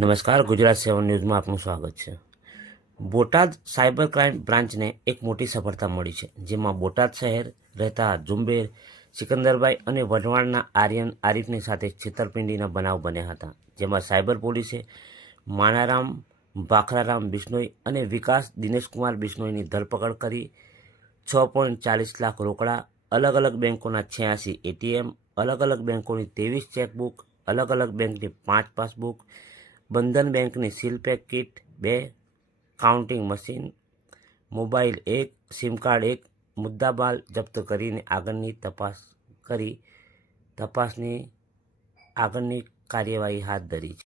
નમસ્કાર, ગુજરાત 7 ન્યૂઝમાં આપનું સ્વાગત છે। બોટાદ સાયબર ક્રાઇમ બ્રાન્ચને એક મોટી સફળતા મળી છે, જેમાં બોટાદ શહેર રહેતા ઝુંબેર સિકંદરભાઈ અને વઢવાણના આર્યન આરીફની સાથે છેતરપિંડીના બનાવ બન્યા હતા, જેમાં સાયબર પોલીસે માનારામ ભાખરારામ બિશ્નોઈ અને વિકાસ દિનેશકુમાર બિશ્નોઈની ધરપકડ કરી 6.40 લાખ રોકડા, અલગ અલગ બેંકોના 86 એટીએમ, અલગ અલગ બેંકોની 23 ચેકબુક, અલગ અલગ બેંકની 5 પાસબુક, બંધન બેંકની seal pack kit 2, counting machine, mobile 1, sim card 1 મુદ્દામાલ જપ્ત કરીને આગળની કાર્યવાહી હાથ ધરી છે।